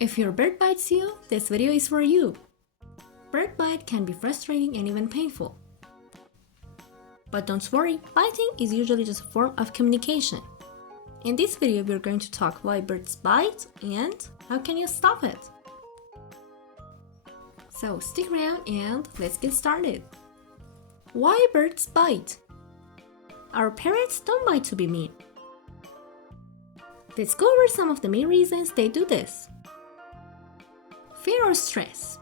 If your bird bites you, this video is for you. Bird bite can be frustrating and even painful. But don't worry, biting is usually just a form of communication. In this video, we're going to talk why birds bite and how can you stop it. So stick around and let's get started. Why birds bite? Our parrots don't bite to be mean. Let's go over some of the main reasons they do this. Fear or stress.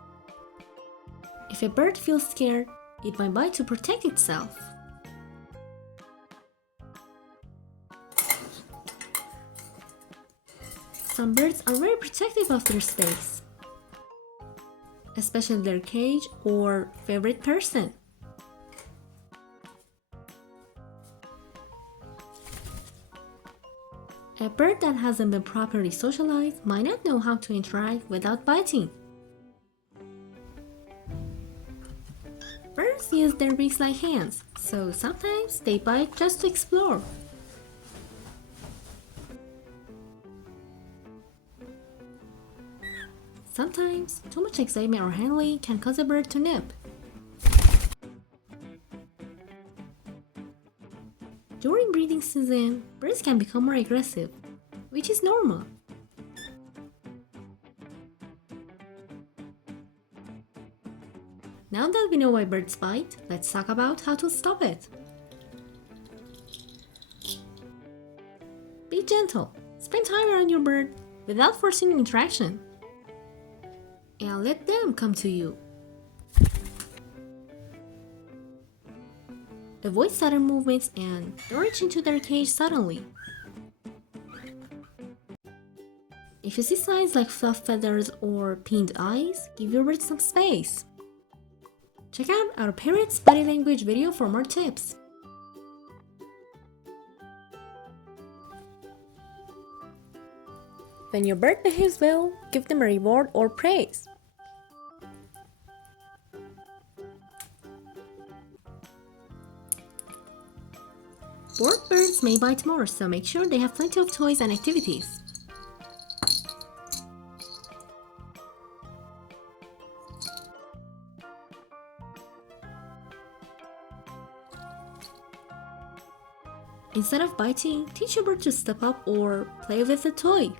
If a bird feels scared, it might bite to protect itself. Some birds are very protective of their space, especially their cage or favorite person. A bird that hasn't been properly socialized might not know how to interact without biting. Birds use their beaks like hands, so sometimes they bite just to explore. Sometimes, too much excitement or handling can cause a bird to nip. During breeding season, birds can become more aggressive, which is normal. Now that we know why birds bite, let's talk about how to stop it. Be gentle. Spend time around your bird without forcing interaction. And let them come to you. Avoid sudden movements and don't reach into their cage suddenly. If you see signs like fluffed feathers or pinned eyes, give your bird some space. Check out our parrot's body language video for more tips. When your bird behaves well, give them a reward or praise. Bored birds may bite more, so make sure they have plenty of toys and activities. Instead of biting, teach your bird to step up or play with a toy.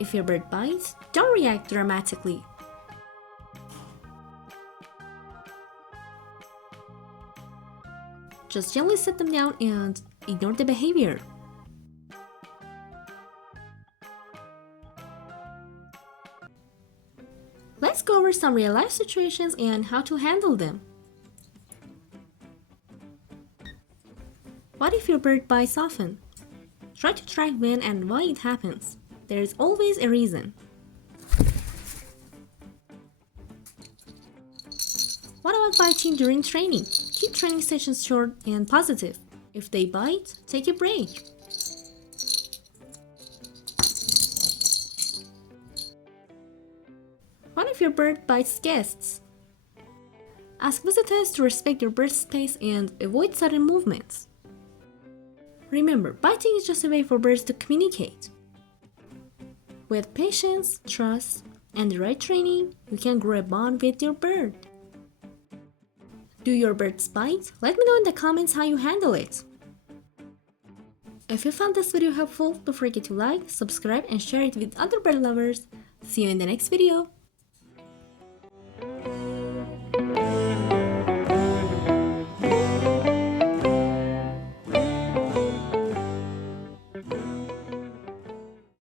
If your bird bites, don't react dramatically. Just gently sit them down and ignore the behavior. Let's go over some real-life situations and how to handle them. What if your bird bites often? Try to track when and why it happens. There is always a reason. What about biting during training? Keep training sessions short and positive. If they bite, take a break. What if your bird bites guests? Ask visitors to respect your bird's space and avoid sudden movements. Remember, biting is just a way for birds to communicate. With patience, trust, and the right training, you can grow a bond with your bird. Do your birds bite? Let me know in the comments how you handle it. If you found this video helpful, don't forget to like, subscribe, and share it with other bird lovers. See you in the next video.